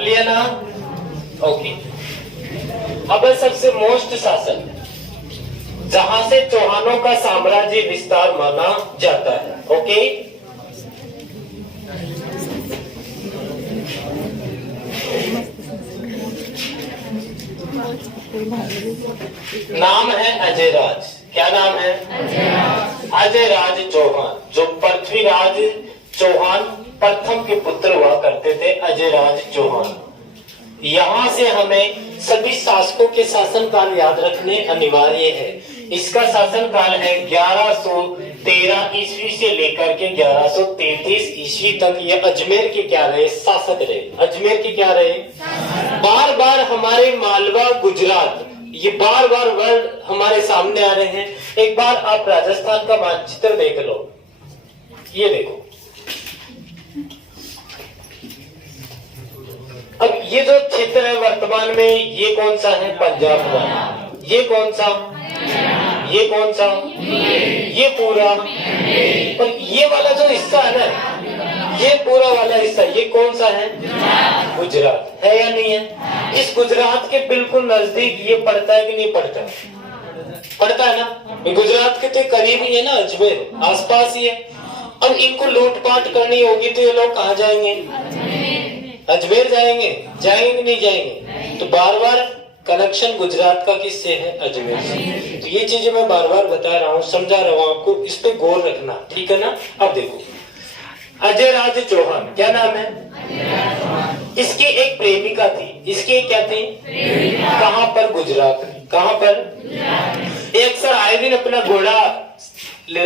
लिया ना? ओके। अब सबसे मोस्ट शासन जहां से चौहानों का साम्राज्य विस्तार माना जाता है। ओके, नाम है अजयराज। क्या नाम है? अजयराज चौहान, जो पृथ्वीराज चौहान प्रथम के पुत्र हुआ करते थे, अजयराज चौहान। यहाँ से हमें सभी शासकों के शासनकाल याद रखने अनिवार्य है। इसका शासनकाल है 1113 ईस्वी से लेकर के 1133 ईस्वी तक। ये अजमेर के क्या रहे? शासक रहे। अजमेर के क्या रहे? बार बार हमारे मालवा, गुजरात, ये बार बार वर्ड हमारे सामने आ रहे हैं। एक बार आप राजस्थान का मानचित्र देख लो, ये देखो। अब ये जो क्षेत्र है वर्तमान में, ये कौन सा है? पंजाब का। ये कौन सा? ये कौन सा? ये पूरा। और ये वाला जो हिस्सा है ना, ये पूरा वाला हिस्सा, ये कौन सा है? गुजरात है या नहीं है? इस गुजरात के बिल्कुल नजदीक ये पड़ता है कि नहीं पड़ता? पड़ता है ना। गुजरात के तो करीब ही है ना, अजमेर आसपास ही है। अब इनको लूटपाट करनी होगी तो ये लोग कहाँ जाएंगे? अजमेर जाएंगे। जाएंगे कि नहीं जाएंगे? तो बार बार कनेक्शन गुजरात का किससे है? अजमेर से। तो ये चीजें मैं बार बार बता रहा हूँ, समझा रहा हूँ आपको, इस पे गौर रखना, ठीक है ना। अब देखो, अजयराज चौहान क्या नाम है? इसकी एक प्रेमिका थी। इसकी क्या थी? कहाँ पर? गुजरात में। कहाँ पर? एक सर आए दिन अपना घोड़ा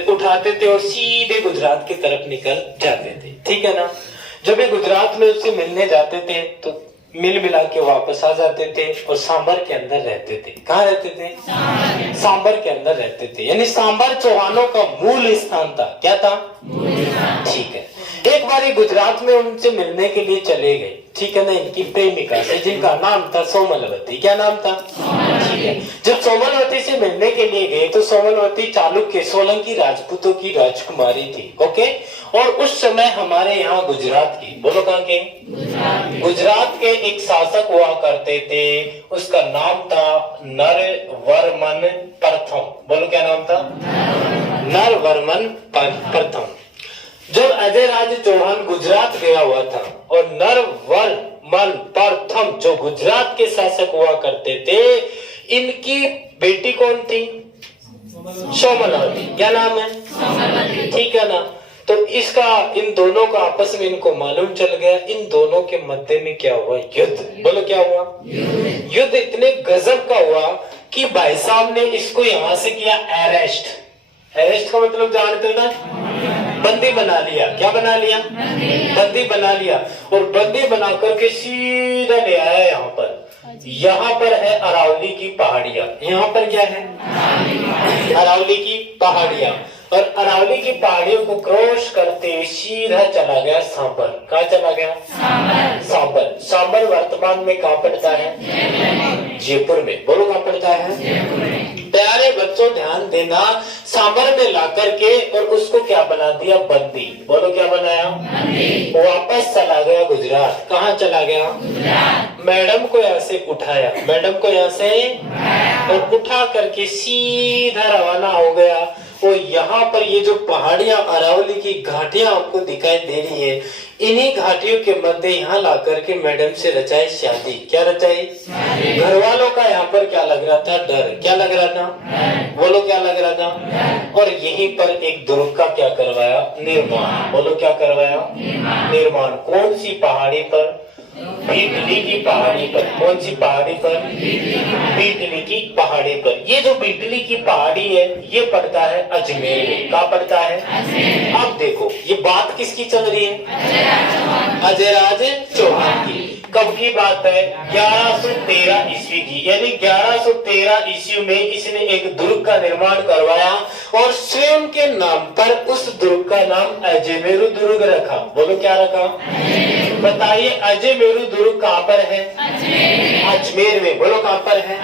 उठाते थे और सीधे गुजरात की तरफ निकल जाते थे, ठीक है ना। जब ये गुजरात में उससे मिलने जाते थे तो मिल मिला के वापस आ जाते थे और सांबर के अंदर रहते थे। कहाँ रहते थे? सांबर के अंदर रहते थे। यानी सांबर चौहानों का मूल स्थान था। क्या था? ठीक है। एक बार गुजरात में उनसे मिलने के लिए चले गए, ठीक है ना, इनकी प्रेमिका से, जिनका नाम था सोमलवती। क्या नाम था? ठीक है। जब सोमलवती से मिलने के लिए गए तो सोमलवती चालुक्य सोलंकी राजपूतों की राजकुमारी थी। ओके। और उस समय हमारे यहाँ गुजरात की, बोलो कहाँ के? गुजरात के एक शासक हुआ करते थे, उसका नाम था नरवर्मन प्रथम। बोलो क्या नाम था? नरवर्मन प्रथम। जब अजयराज चौहान गुजरात गया हुआ था और नरवर्मन प्रथम जो गुजरात के शासक हुआ करते थे, इनकी बेटी कौन थी? सोमलवती। क्या नाम है? ठीक है ना। तो इसका इन दोनों का आपस में इनको मालूम चल गया। इन दोनों के मध्य में क्या हुआ? युद्ध। बोलो क्या हुआ? युद्ध इतने गजब का हुआ कि भाई साहब ने इसको यहाँ से किया अरेस्ट। अरेस्ट का मतलब जानते हो ना? बंदी बना लिया। क्या बना लिया? बंदी बना लिया। और बंदी बना करके सीधा ले आया यहाँ पर। यहाँ पर है अरावली की पहाड़ियां। यहाँ पर क्या है? अरावली की पहाड़ियां। और अरावली की पहाड़ियों को क्रॉस करते सीधा चला गया सांबर। कहाँ चला गया? सांबर। सांबर वर्तमान में कहाँ पड़ता है? जयपुर में। बोलो कहाँ पड़ता है? प्यारे बच्चों ध्यान देना, सांबर में ला करके और उसको क्या बना दिया? बंदी। बोलो क्या बनाया? वापस चला गया गुजरात। कहाँ चला गया? मैडम को यहाँ से उठाया, मैडम को यहाँ से और उठा करके सीधा रवाना हो गया। और यहाँ पर ये जो पहाड़ियां, अरावली की घाटियां आपको दिखाई दे रही है, इन्हीं घाटियों के मध्य यहाँ ला करके मैडम से रचाई शादी। क्या रचाई? घर वालों का यहाँ पर क्या लग रहा था? डर। क्या लग रहा था? बोलो क्या लग रहा था? और यहीं पर एक दुर्ग का क्या करवाया? निर्माण। बोलो क्या करवाया? निर्माण। कौन सी पहाड़ी पर? बीटली की पहाड़ी पर। कौन सी पहाड़ी पर? बीटली की पहाड़ी पर। ये जो बीटली की पहाड़ी है ये पड़ता है अजमेर में। कहाँ पड़ता है? अब देखो ये बात किसकी चल रही है? अजयराज चौहान की। कब की बात है? 1113 ईस्वी की। यानी 1113 ईस्वी में इसने एक दुर्ग का निर्माण करवाया और स्वयं के नाम पर उस दुर्ग का नाम अजमेरू दुर्ग रखा। बोलो क्या रखा? बताइए अजमेरू दुर्ग कहाँ पर है? अजमेर में। बोलो कहाँ पर है?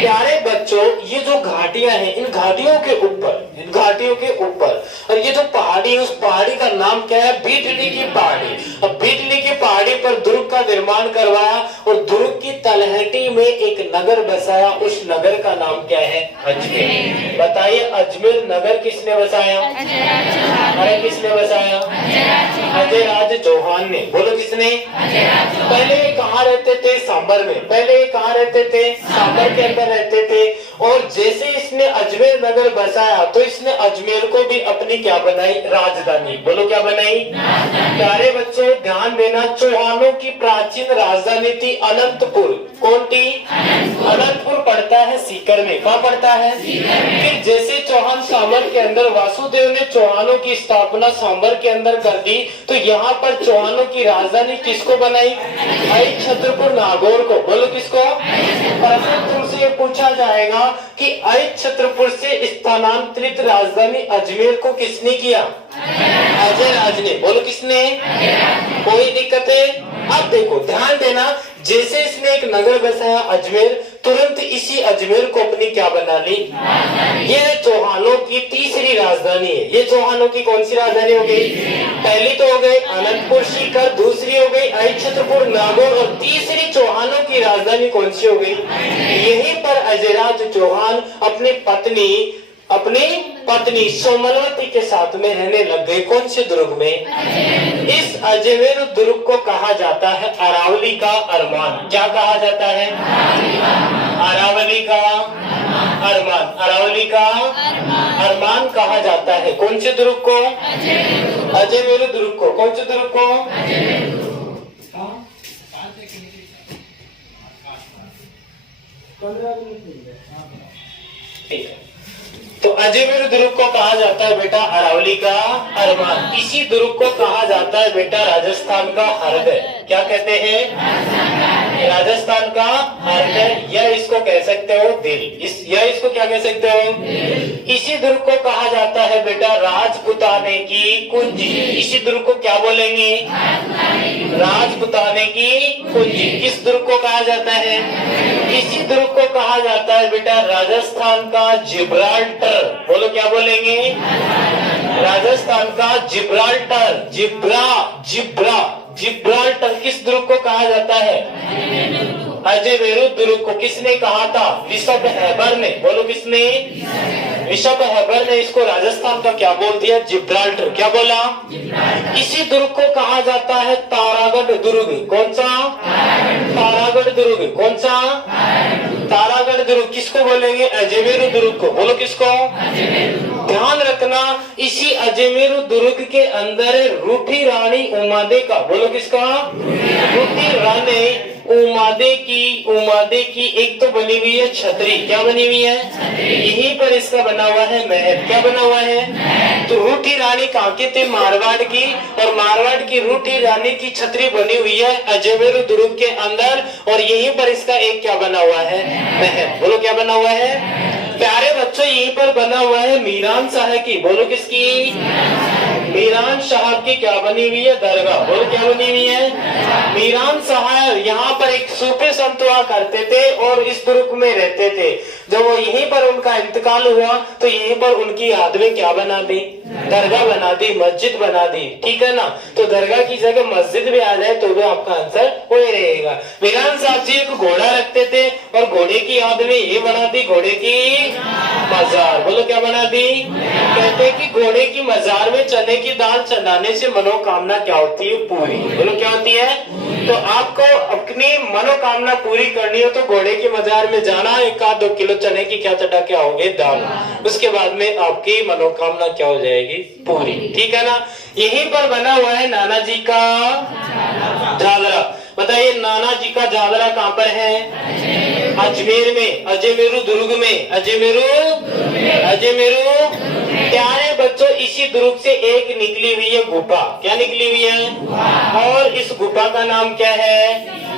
प्यारे बच्चों ये जो घाटियां हैं, इन घाटियों के ऊपर, इन घाटियों के ऊपर, और ये जो पहाड़ी है उस पहाड़ी का नाम क्या है? बीटली की पहाड़ी। अब बीटली की पहाड़ी पर दुर्ग का निर्माण करवा नगर बसाया, उस नगर का नाम क्या है? अजमेर। बताइए अजमेर नगर किसने बसाया? अरे किसने बसाया? अजयराज चौहान ने। बोलो किसने? पहले ये कहाँ रहते थे? सांबर में। पहले ये कहाँ रहते थे? सांबर के अंदर रहते थे। और जैसे इसने अजमेर नगर बसाया तो इसने अजमेर को भी अपनी क्या बनाई? राजधानी। बोलो क्या बनाई? प्यारे बच्चों ध्यान देना, चौहानों की प्राचीन राजधानी थी अनंतपुर। कौन थी? अनंतपुर पड़ता है सीकर में। कहाँ पड़ता है? फिर जैसे चौहान सांबर के अंदर, वासुदेव ने चौहानों की स्थापना सांबर के अंदर कर दी, तो यहाँ पर चौहानों की राजधानी किसको बनाई? अहिक छत्रपुर नागौर को। बोलो किसको? प्रश्न तुमसे पूछा जाएगा कि अहिक छत्रपुर से स्थानांतरित राजधानी अजमेर को किसने किया? अजयराज ने। बोलो किसने? कोई दिक्कत है? अब देखो ध्यान देना, जैसे इसने एक नगर बसाया अजमेर, तुरंत इसी अजमेर को अपनी क्या बना ली? ये चौहानों की तीसरी राजधानी है। ये चौहानों की कौन सी राजधानी हो गई? पहली तो हो गई अनंतपुर सीकर, दूसरी हो गई अहिक छत्रपुर नागौर, और तीसरी चौहानों की राजधानी कौन सी हो गई? यहीं पर अजयराज चौहान अपनी पत्नी सोमलवती के साथ में रहने लग गए। कौन से दुर्ग में? इस अजमेर दुर्ग को कहा जाता है अरावली का अरमान। क्या कहा जाता है? अरावली का अरमान। अरावली का अरमान कहा जाता है। कौन से दुर्ग को? अजमेर दुर्ग को। कौन से दुर्ग को? ठीक है, तो अजमेर दुर्ग को कहा जाता है बेटा अरावली का अरमान। इसी दुर्ग को कहा जाता है बेटा राजस्थान का हृदय। क्या कहते हैं? राजस्थान का हृदय, या इसको कह सकते हो दिल। या इसको क्या कह सकते हो? इसी दुर्ग को कहा जाता है बेटा राजपुताने की कुंजी। इसी दुर्ग को क्या बोलेंगे? राजपुताने की कुंजी। किस दुर्ग को कहा जाता है? इसी दुर्ग को कहा जाता है बेटा राजस्थान का जिब्राल्टर। बोलो क्या बोलेंगे? राजस्थान का जिब्राल्टर। जिब्राल्टर किस दुर्ग को कहा जाता है? अजमेर दुर्ग को। किसने कहा था? विशब हैबर ने। बोलो किसने? विशब हैबर ने इसको राजस्थान का क्या बोल दिया? जिब्राल्टर। क्या बोला? इसी दुर्ग को कहा जाता है तारागढ़ दुर्ग। कौन सा? तारागढ़ दुर्ग। कौन सा? तारागढ़ दुर्ग। किसको बोलेंगे? अजमेर दुर्ग को। बोलो किसको? ध्यान रखना, इसी अजमेर दुर्ग के अंदर रूठी रानी उमादे का। बोलो किसका? रूठी रानी उमादे की एक तो बनी हुई है छतरी। क्या बनी हुई है? यहीं पर इसका बना हुआ है महल। क्या बना हुआ है? तो रूठी रानी कहाँ की थी? मारवाड़ की, और मारवाड़ की रूठी रानी की छतरी बनी हुई है अजमेर दुर्ग के अंदर, और यहीं पर इसका एक क्या बना हुआ है? महल। बोलो क्या बना हुआ है? प्यारे बच्चों यहीं पर बना हुआ है मीरान शाह की। बोलो किसकी? मीरान साहब की क्या बनी हुई है? दरगाह। बोलो क्या बनी हुई है? मीरान साहब यहाँ पर एक सूफी संत हुआ करते थे और इस दुर्ग में रहते थे। जब वो यहीं पर उनका इंतकाल हुआ तो यहीं पर उनकी याद में क्या बना दी? दरगाह बना दी, मस्जिद बना दी। ठीक है ना? तो दरगाह की जगह मस्जिद भी आ जाए तो भी आपका आंसर हो रहेगा। मीरान साहब जी एक घोड़ा रखते थे और घोड़े की याद में ये बना दी घोड़े की मजार। बोलो क्या बना दी? कहते कि घोड़े की मजार में चने की दाल चढ़ाने से मनोकामना क्या होती है? पूरी। बोलो क्या होती है? तो आपको अपनी मनोकामना पूरी करनी हो तो घोड़े की मजार में जाना, 1-2 किलो चने की क्या चढ़ा के आओगे? दाल। उसके बाद में आपकी मनोकामना क्या हो जाएगी? पूरी। ठीक है ना? यहीं पर बना हुआ है नाना जी का झालरा। बताइए नाना जी का झालरा कहाँ पर है? अजमेर में, अजमेर दुर्ग में। अजमेर प्यारे बच्चों इसी दुर्ग से एक निकली हुई है गुफा। क्या निकली हुई है? और इस गुफा का नाम क्या है?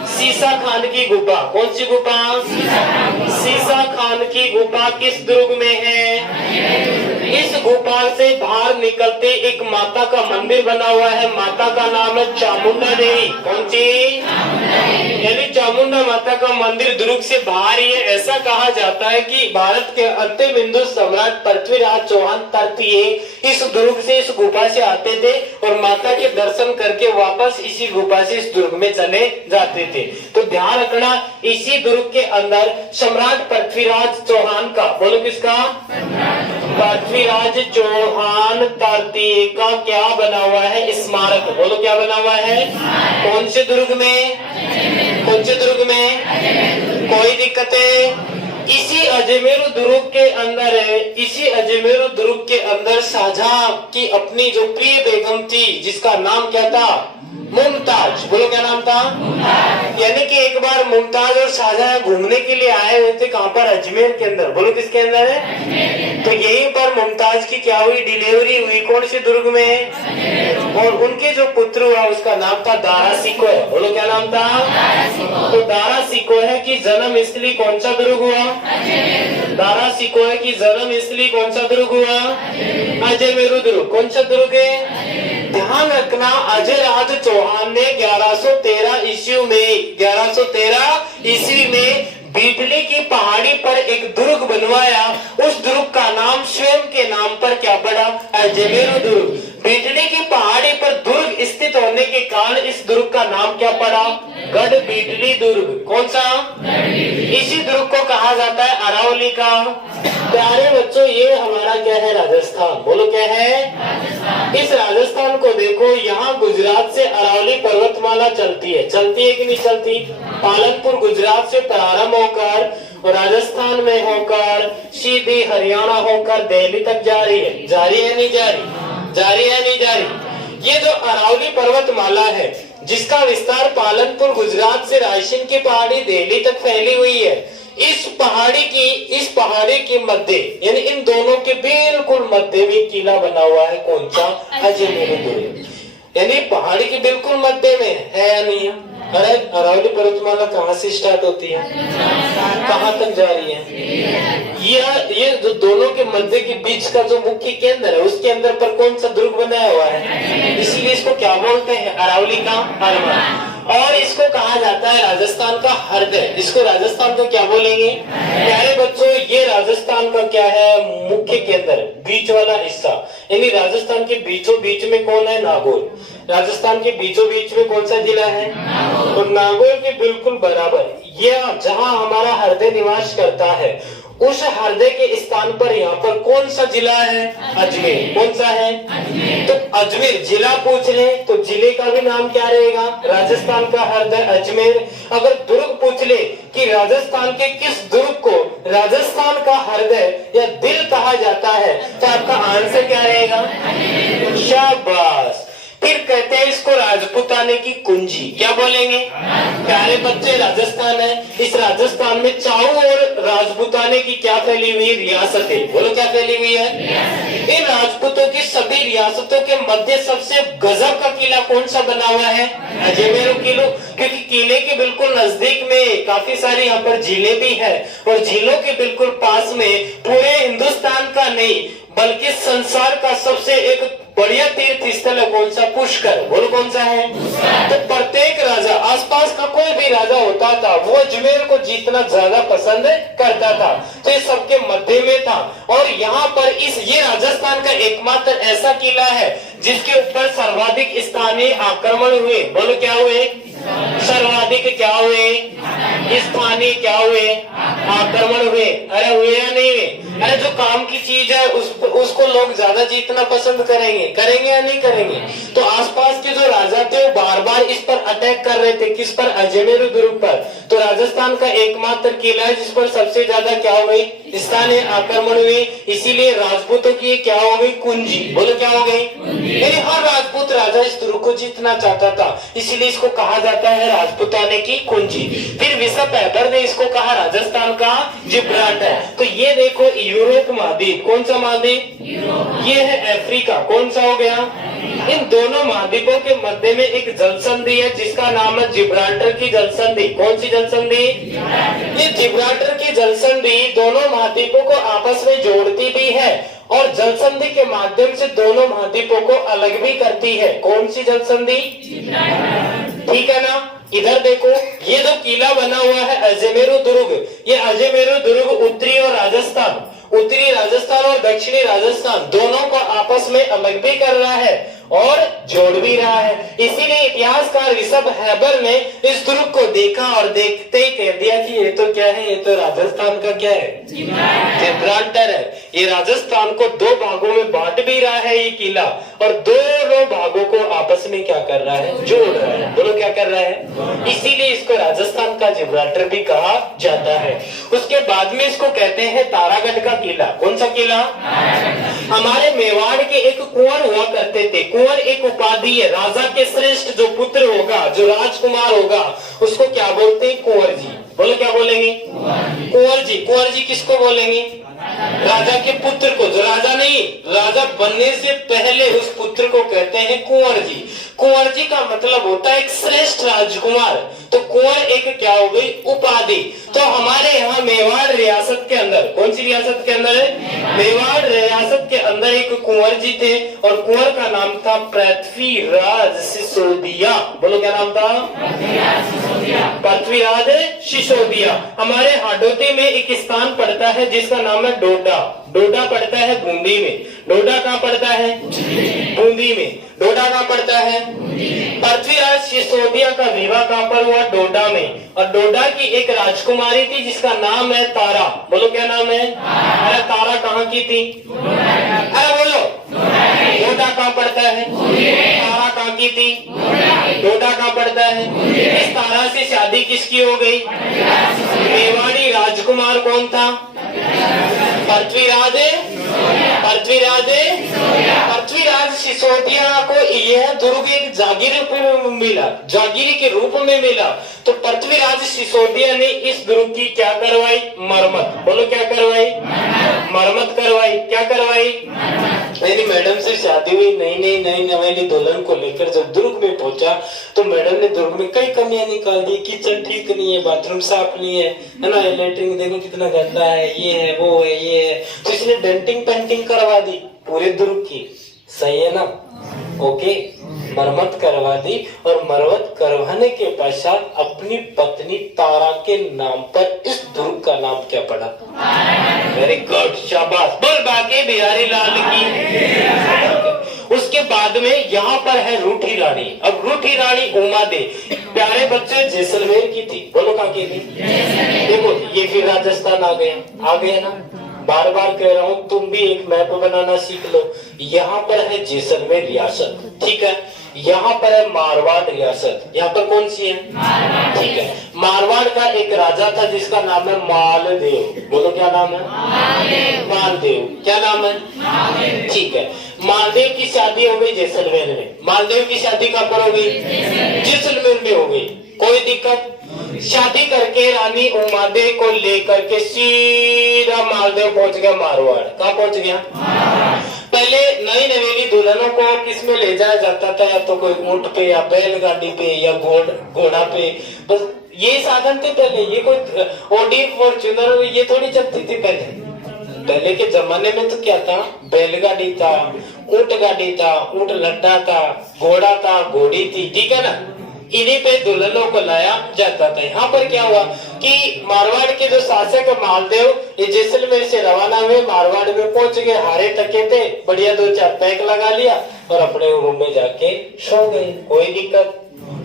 सीसा खान की गुफा। कौन सी गुफा? सीसा खान की गुफा किस दुर्ग में है? इस गुफा से बाहर निकलते एक माता का मंदिर बना हुआ है, माता का नाम है चामुंडा देवी। कौन सी? यानी चामुंडा माता का मंदिर दुर्ग से बाहर ही है। ऐसा कहा जाता है कि भारत के अंतिम हिंदू सम्राट पृथ्वीराज चौहान तृतीय इस दुर्ग से, इस गुफा से आते थे और माता के दर्शन करके वापस इसी गुफा से इस दुर्ग में चले जाते थे। तो ध्यान रखना, इसी दुर्ग के अंदर सम्राट पृथ्वीराज चौहान का, बोलो किसका? पृथ्वीराज चौहान तृतीय का क्या बना हुआ है? स्मारक। बोलो क्या बना हुआ है? कौन से दुर्ग में? कौन से दुर्ग में? कोई दिक्कत है? इसी अजमेर दुर्ग के अंदर है, इसी अजमेर दुर्ग के अंदर शाहजहां की अपनी जो प्रिय बेगम थी, जिसका नाम क्या था? मुमताज। बोलो क्या नाम था? यानी कि एक बार मुमताज और शाहजहां घूमने के लिए आए हुए थे। कहां पर? अजमेर के अंदर। बोलो किसके अंदर है? तो यहीं पर मुमताज की क्या हुई? डिलीवरी हुई। कौन से दुर्ग में? और उनके जो पुत्र हुआ उसका नाम था दारा सिकोह। बोलो क्या नाम था? तो दारा सिकोह की जन्म स्थली कौन सा दुर्ग हुआ? दारा सिकोह की जन्म स्थली कौन सा दुर्ग हुआ? अजमेर दुर्ग। कौन सा दुर्ग है? ध्यान रखना, अजयराज चौहान ने 1113 ईस्वी में बीटली की पहाड़ी पर एक दुर्ग बनवाया। उस दुर्ग का नाम स्वयं के नाम पर क्या पड़ा? अजमेर दुर्ग। बीटली की पहाड़ी पर दुर्ग स्थित होने के कारण इस दुर्ग का नाम क्या पड़ा? गढ़ बीटली दुर्ग। कौन सा? इसी दुर्ग को कहा जाता है अरावली का। प्यारे बच्चों, ये हमारा क्या है? राजस्थान। बोलो क्या है? इस राजस्थान को देखो, यहाँ गुजरात से अरावली पर्वतमाला चलती है। चलती है कि नहीं चलती? पालनपुर गुजरात से प्रारंभ होकर राजस्थान में होकर सीधी हरियाणा होकर दिल्ली तक जा रही है। जारी है नहीं जारी? जारी है नहीं जारी? ये जो अरावली पर्वतमाला है, जिसका विस्तार पालनपुर गुजरात से रायसेन की पहाड़ी दिल्ली तक फैली हुई है, इस पहाड़ी के मध्य, यानी इन दोनों के बिल्कुल मध्य में किला बना हुआ है। कौन सा? अजमेर दुर्ग। यानी पहाड़ी के बिल्कुल मध्य में है या नहीं है? अरे अरावली पर्वतमाला कहाँ से स्टार्ट होती है, कहाँ तक जा रही है? ये जो दोनों के मध्य के बीच का जो मुख्य केंद्र है, उसके अंदर पर कौन सा दुर्ग बनाया हुआ है? इसीलिए इसको क्या बोलते हैं? अरावली का हरमान। और इसको कहा जाता है राजस्थान का हृदय। इसको राजस्थान को क्या बोलेंगे? प्यारे बच्चों, ये राजस्थान का क्या है? मुख्य केंद्र, बीच वाला हिस्सा। यानी राजस्थान के बीचों बीच में कौन है? नागौर। राजस्थान के बीचों बीच में कौन सा जिला है? और नागौर के बिल्कुल बराबर यह जहां हमारा हृदय निवास करता है, उस हृदय के स्थान पर यहाँ पर कौन सा जिला है? अजमेर। कौन सा है? तो अजमेर जिला पूछ ले तो जिले का भी नाम क्या रहेगा? राजस्थान का हृदय अजमेर। अगर दुर्ग पूछ ले कि राजस्थान के किस दुर्ग को राजस्थान का हृदय या दिल कहा जाता है, तो आपका आंसर क्या रहेगा? शाबाश। फिर कहते हैं इसको राजपूताने की कुंजी। क्या बोलेंगे? प्यारे बच्चे, राजस्थान है, इस राजस्थान में चाऊ और राजपूताने की क्या फैली हुई? रियासतें। बोलो क्या फैली हुई है? इन राजपूतों की सभी रियासतों के मध्य सबसे गजब का किला कौन सा बना हुआ है? अजमेर किला। क्योंकि किले के बिल्कुल नजदीक में काफी सारी यहाँ पर झीलें भी है, और झीलों के बिल्कुल पास में पूरे हिंदुस्तान का नहीं बल्कि संसार का सबसे एक बढ़िया तीर्थ स्थल है। कौन सा? पुष्कर। बोलो कौन सा है? तो प्रत्येक राजा, आसपास का कोई भी राजा होता था, वो अजमेर को जीतना ज्यादा पसंद करता था। तो ये सबके मध्य में था। और यहाँ पर ये राजस्थान का एकमात्र ऐसा किला है जिसके ऊपर सर्वाधिक स्थानीय आक्रमण हुए। बोलो क्या हुए? सर्वाधिक क्या हुए? स्थानीय क्या हुए? आक्रमण हुए। अरे हुए या नहीं हुए? अरे जो काम की चीज है उसको लोग ज्यादा जीतना पसंद करेंगे या नहीं करेंगे? तो आसपास के जो राजा थे वो बार बार इस पर अटैक कर रहे थे। किस पर? अजमेर दुर्ग पर। तो राजस्थान का एकमात्र किला है जिस पर सबसे ज्यादा क्या हो गई? स्थानीय आक्रमण हुए। इसीलिए राजपूतों की क्या हो गई? कुंजी। बोलो क्या हो गई? यानी हर राजपूत राजा इस दुर्ग को जीतना चाहता था, इसीलिए इसको कहा जाता है राजपूताने की कुंजी। फिर विश्व पैदर ने इसको कहा राजस्थान का जिब्राल्टर। तो ये देखो यूरोप महाद्वीप। कौन सा महाद्वीप? ये है अफ्रीका। कौन सा हो गया? इन दोनों महाद्वीपों के मध्य में एक जलसंधि है जिसका नाम है जिब्राल्टर की जलसंधि। कौन सी जलसंधि? ये जिब्राल्टर की जलसंधि दोनों महाद्वीपों को आपस में जोड़ती भी है और जलसंधि के माध्यम से दोनों महाद्वीपों को अलग भी करती है। कौन सी जलसंधि? ठीक है ना। इधर देखो, ये जो किला बना हुआ है अजमेरू दुर्ग, ये अजमेरू दुर्ग उत्तरी और राजस्थान, उत्तरी राजस्थान और दक्षिणी राजस्थान दोनों को आपस में अलग भी कर रहा है और जोड़ भी रहा है। इसीलिए इतिहासकार ऋषभ हैबर ने इस दुर्ग को देखा और देखते ही कह दिया कि ये तो क्या है, ये तो राजस्थान का क्या है, जिब्राल्टर है। ये राजस्थान को दो भागों में बांट भी रहा है ये किला, और दोनों भागों को आपस में क्या कर रहा है, जोड़ रहा है। बोलो क्या कर रहा है? इसीलिए इसको राजस्थान का जिब्राल्टर भी कहा जाता है। उसके बाद में इसको कहते हैं तारागढ़ का किला। कौन सा किला? हमारे मेवाड़ के एक कुंवर हुआ करते थे। कुंवर एक उपाधि है, राजा के श्रेष्ठ जो पुत्र होगा, जो राजकुमार होगा, उसको क्या बोलते हैं? कुंवर जी। बोलो क्या बोलेंगे? कुंवर जी। कुंवर जी किसको बोलेंगे? राजा के पुत्र को, जो राजा नहीं, राजा बनने से पहले उस पुत्र को कहते हैं कुंवर जी। कुंवर जी का मतलब होता है एक श्रेष्ठ राजकुमार। तो कुंवर एक क्या हो गई? उपाधि। तो हमारे यहाँ मेवाड़ रियासत के अंदर, कौन सी रियासत के अंदर है? मेवाड़ रियासत के अंदर एक कुंवर जी थे, और कुंवर का नाम था पृथ्वीराज सिसोदिया। बोलो क्या नाम था? पृथ्वीराज सिसोदिया। हमारे हाडोती में एक स्थान पड़ता है जिसका नाम है डोडा। डोडा पड़ता है बूंदी में। डोडा कहाँ पड़ता है? बूंदी में। डोडा कहाँ पड़ता है? पृथ्वीराज सिसोदिया का विवाह कहाँ पर हुआ? डोडा में। और डोडा की एक राजकुमारी थी जिसका नाम है तारा। बोलो क्या नाम है? अरे तारा कहाँ की थी? अरे बोलो। डोडा कहाँ पड़ता है? तारा कहाँ की थी? डोडा कहाँ पड़ता है? इस तारा से शादी किसकी हो गई? मेवाड़ी राजकुमार कौन था? पृथ्वीराज। पृथ्वीराज सिसोदिया को यह दुर्ग एक जागीर रूप में मिला, जागीरी के रूप में मिला। तो पृथ्वीराज सिसोदिया ने इस दुर्ग की क्या करवाई? मरम्मत। बोलो क्या करवाई? मरम्मत करवाई। क्या करवाई? मेरी मैडम से शादी हुई, नई नवेली दुल्हन को लेकर जब दुर्ग में पहुंचा तो मैडम ने दुर्ग में कई कमियां निकाल दी। किचन ठीक नहीं है, बाथरूम साफ नहीं है ना, लैट्रिन देखो कितना गंदा है, ये है वो है ये है। तो इसने डेंटिंग पेंटिंग करवा दी पूरे दुर्ग की। सही है ना? ओके, मरम्मत करवा दी, और मरम्मत करवाने के पश्चात अपनी पत्नी तारा के नाम पर इस दुर्ग का नाम क्या पड़ा? वेरी गुड, शाबाश। बोल बाकी बिहारी लाल की। उसके बाद में यहाँ पर है रूठी रानी। अब रूठी रानी उमा दे प्यारे बच्चे जैसलमेर की थी। बोलो कहाँ की थी? देखो ये फिर राजस्थान आ गया ना। बार बार कह रहा हूँ, तुम भी एक मैप बनाना सीख लो। यहाँ पर है जैसलमेर रियासत, ठीक है। यहाँ पर है मारवाड़ रियासत। यहाँ पर कौन सी है? ठीक है। मारवाड़ का एक राजा था जिसका नाम है मालदेव। बोलो क्या नाम है? मालदेव। क्या नाम है? ठीक है। मालदेव की शादी हो गई जैसलमेर में। मालदेव की शादी कहाँ पर हो गई? जैसलमेर में हो गई। कोई दिक्कत? शादी करके रानी उमादे को लेकर के सीधा मालदेव पहुंच गया मारवाड़। कहाँ पहुंच गया? पहले नई नवेली दुल्हनों को किस में ले जाया जाता था? या तो कोई ऊंट पे, या बैलगाड़ी पे, या घोड़ा पे। बस ये साधन थे पहले। ये कोई ऑडी फॉर्च्यूनर ये थोड़ी चलती थी पहले के जमाने में। तो क्या था? बैलगाड़ी था, ऊंट गाड़ी था, ऊंट लड्डा था, घोड़ा था, घोड़ी थी, ठीक है ना। इन्हीं पे दुल्हनों को लाया जाता था। यहाँ पर क्या हुआ कि मारवाड़ के जो शासक मालदेव ये जैसलमेर से रवाना हुए, मारवाड़ में पहुंच गए। हारे तके थे, बढ़िया 2-4 पैक लगा लिया और अपने रूम में जाके सो गए। कोई दिक्कत?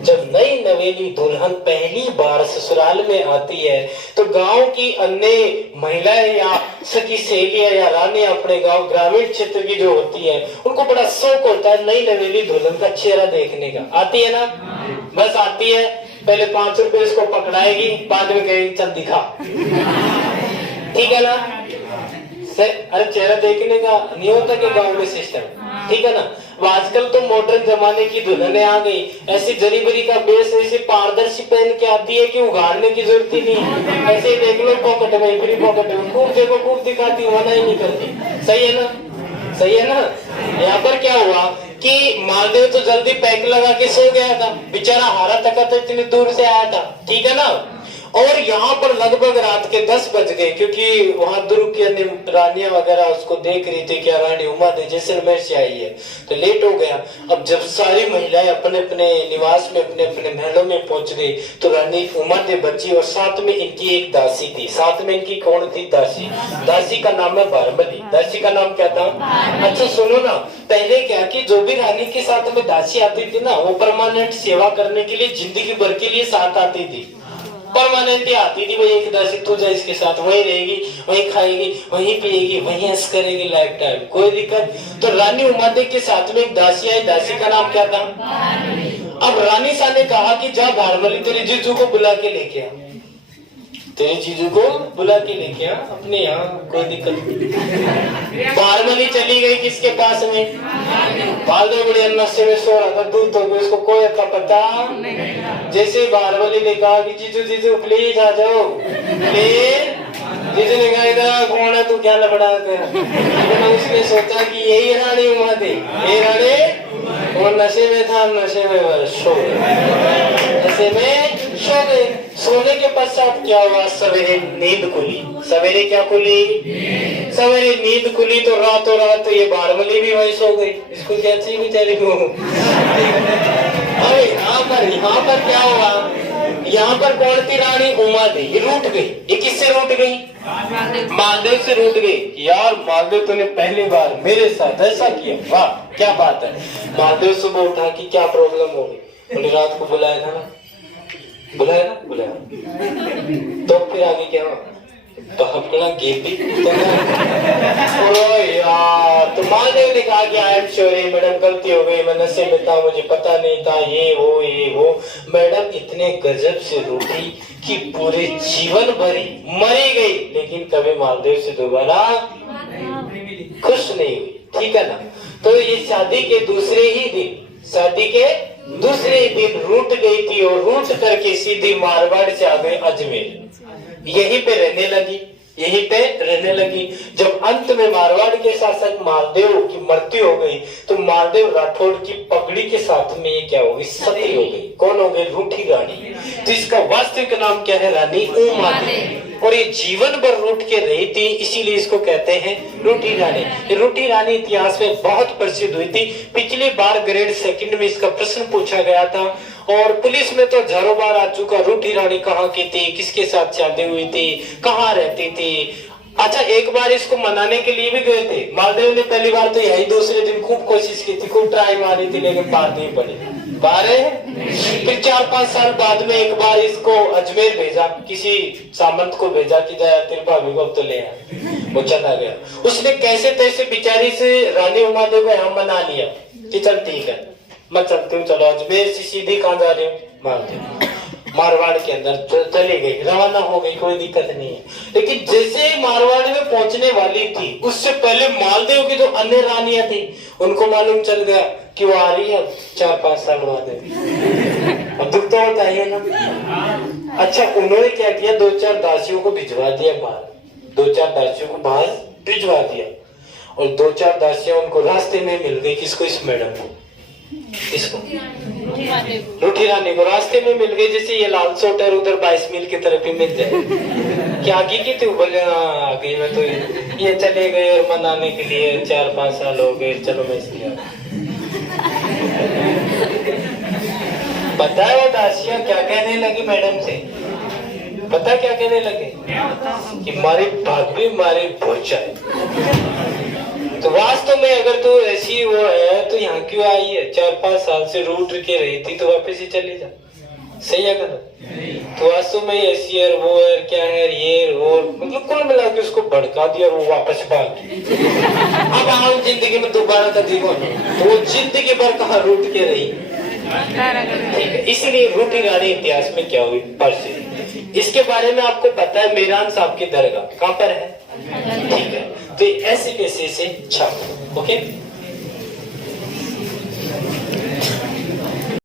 जब नई नवेली दुल्हन पहली बार ससुराल में आती है तो गांव की अन्य महिलाएं या सखी सहेलियां या रानी अपने गांव ग्रामीण क्षेत्र की जो होती है उनको बड़ा शौक होता है नई नवेली दुल्हन का चेहरा देखने का। आती है ना? बस आती है, पहले 5 रुपए इसको पकड़ाएगी, बाद में कहेगी चल दिखा। ठीक है ना? अरे चेहरा देखने का नहीं होता कि गांव में सिस्टम, ठीक है ना। आजकल तो मॉडर्न जमाने की दुल्हने आ गई, ऐसी जरी बरी का बेस ऐसे पारदर्शी पहन के आती है कि उगाड़ने की जरूरत ही नहीं है। ऐसे ही देख लो, पॉकेट में, फ्री पॉकेट में, खूब देखो, खूब दिखाती, मना ही नहीं करती। सही है ना? सही है ना? यहाँ पर क्या हुआ कि मालदेव तो जल्दी पैक लगा के सो गया था, बेचारा हारा थका था, इतनी दूर से आया था, ठीक है ना। और यहाँ पर लगभग रात के 10 बज गए, क्योंकि वहां दुर्ग की अन्य रानियां वगैरह उसको देख रही थी, क्या रानी उमा दे जैसलमेर से आई है, तो लेट हो गया। अब जब सारी महिलाएं अपने अपने निवास में अपने अपने महलों में पहुंच गई, तो रानी उमा दे बची और साथ में इनकी एक दासी थी। साथ में इनकी कौन थी? दासी। दासी का नाम है भारमली। दासी का नाम क्या था? अच्छा सुनो ना, पहले क्या कि जो भी रानी के साथ में दासी आती थी ना, वो परमानेंट सेवा करने के लिए जिंदगी भर के लिए साथ आती थी, परमानेंट आती थी। भाई एक दासी तू जा इसके साथ, वही रहेगी, वही खाएगी, वही पिएगी, वही ऐश करेगी लाइफ टाइम, कोई दिक्कत। तो रानी उमादे के साथ में एक दासी आई। दासी का नाम क्या था? अब रानी सा ने कहा कि जा भारमली तेरे जीजू को बुला के लेके आ, तेरे जीजू को बुला के लेके आ अपने यहाँ, कोई दिक्कत नहीं। भारमली चली गई किसके पास में? बालदेव बड़े नशे में सो रहा था, दूध तो उसको कोई का पता। जैसे भारमली ने कहा कि जीजू जीजू प्लीज आ जाओ, प्लीज। जीजू ने कहा इधर कौन है तू, क्या लफड़ा है? उसने सोचा कि यही रानी उमा थी, यही रानी। वो नशे में था, नशे में सो गए, नशे में सो गए। सोने के पश्चात क्या हुआ? सवेरे नींद खुली। सवेरे क्या खुली? सवेरे नींद खुली तो रातों रात ये भारमली भी वही सो गई। इसको क्या चाहिए बेचारी को? अरे यहाँ पर क्या हुआ? यहाँ पर कौन थी? रानी उमा थी। ये रूठ गई। ये किससे रूठ गई? मालदेव से रूठ गई। यार मालदेव तूने पहली बार मेरे साथ ऐसा किया, वाह क्या बात है। मालदेव सुबह उठा कि क्या प्रॉब्लम हो गई? बोले रात को बुलाया था ना, बुलाया ना, बुलाया। तो फिर आगे क्या हुआ? तो अपना गेपी तो यार, तो मालदेव ने कहा कि आई एम सॉरी मैडम, गलती हो गई, मैं नशे में था, मुझे पता नहीं था, ये वो। मैडम इतने गजब से रूठी कि पूरे जीवन भरी मरी गई, लेकिन कभी मालदेव से दोबारा खुश नहीं हुई। ठीक है ना? तो ये शादी के दूसरे ही दिन रूठ गई थी, और रूठ करके सीधी मारवाड़ से आ गई अजमेर। यहीं पे रहने लगी। जब अंत में मारवाड़ के शासक मालदेव की मृत्यु हो गई, तो मालदेव राठौड़ की पगड़ी के साथ में ये क्या हो गई? सती हो गई। कौन हो गई? रूठी रानी। तो इसका वास्तविक नाम क्या है? रानी उमा देवी। और ये जीवन भर रूठ के रही थी, इसीलिए इसको कहते हैं रूठी रानी। रूठी रानी इतिहास में बहुत प्रसिद्ध हुई थी। पिछली बार ग्रेड 2 में इसका प्रश्न पूछा गया था, और पुलिस में तो हजारों बार आ चुका। रूठी रानी कहाँ की थी, किसके साथ शादी हुई थी, कहाँ रहती थी। अच्छा एक बार इसको मनाने के लिए भी गए थे मालदेव ने। पहली बार तो यही, दूसरे दिन खूब कोशिश की थी, खूब ट्राई मारी थी, लेकिन बात नहीं पड़ी। फिर 4-5 साल बाद में एक बार इसको अजमेर भेजा, किसी सामंत को भेजा कि जा तेरे भाभी को अब तो ले आ। वो चला गया। उसने कैसे तैसे बेचारी से रानी उमा देवी को यहाँ मना लिया कि चल ठीक है मैं चलती हूँ, चलो अजमेर से सीधी कहाँ जा रही हूँ? मारवाड़ के अंदर चली गई, रवाना हो गई, कोई दिक्कत नहीं है। लेकिन जैसे ही मारवाड़ में पहुंचने वाली थी, उससे पहले मालदेव की जो अन्य रानियां थी उनको मालूम चल गया कि वो आ रही है 4-5 साल बाद। अब दुख तो होता है ना। अच्छा उन्होंने क्या किया? 2-4 दासियों को भिजवा दिया बाहर, 2-4 दासियों को बाहर भिजवा दिया, और 2-4 दासियां उनको रास्ते में मिल गई। किसको? इस मैडम को। किसको? रूठी रानी को रास्ते में मिल गई। जैसे ये लाल सोटर उधर 22 मील की तरफ ही मिल जाए। क्या आगे की थी? बोले आ गई मैं तो। ये चले गए और मनाने के लिए 4-5 साल हो गए, चलो मैं इसलिए। पता है वो दासियां क्या कहने लगी मैडम से? पता क्या कहने लगे? कि मारी भाभी मारी भोचा है। तो वास्तव में अगर तू ऐसी वो है तो यहाँ क्यों आई है? 4-5 साल से रूठ के रही थी, तो वापस ही चली जा। सही है गलत? तो वास्तव में ऐसी है वो है, क्या है ये वो, मतलब कुल मिला के उसको भड़का दिया, वो वापस भाग गई। अब आम जिंदगी में दोबारा कभी को नहीं, तो वो जिंदगी भर कहाँ रूठ के रही। ठीक है, इसीलिए रूठी रानी इतिहास में क्या हुई? प्रसिद्ध। इसके बारे में आपको पता है, मीरान साहब की दरगाह कहाँ पर है? ठीक है, तो ऐसे कैसे से छाप। ओके।